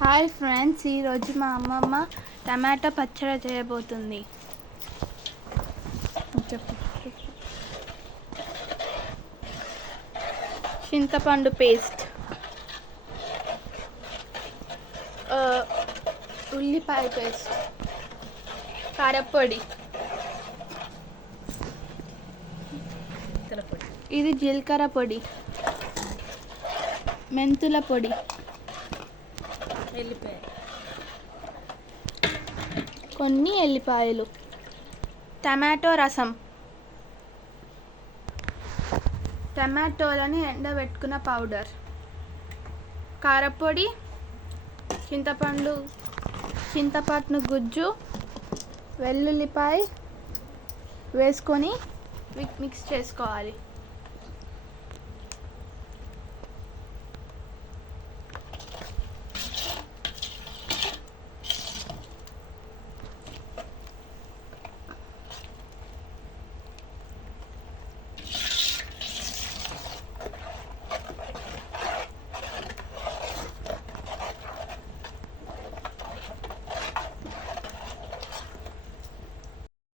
Hi friends ఈరోజు మా అమ్మమ్మ టమాటో పచ్చడి చేయబోతుంది. చింతపండు పేస్ట్. ఉల్లిపాయ పేస్ట్. కారపొడి ఇది జీలకర్ర పొడి. మెంతుల పొడి. వెళ్ళిపోయాయి కొన్ని ఎల్లిపాయలు. టమాటో రసం. టమాటోలని ఎండబెట్టుకున్న పౌడర్. కారపొడి చింతపండు చింతపండు గుజ్జు వెల్లుల్లిపాయ వేసుకొని మిక్- మిక్స్ చేసుకోవాలి.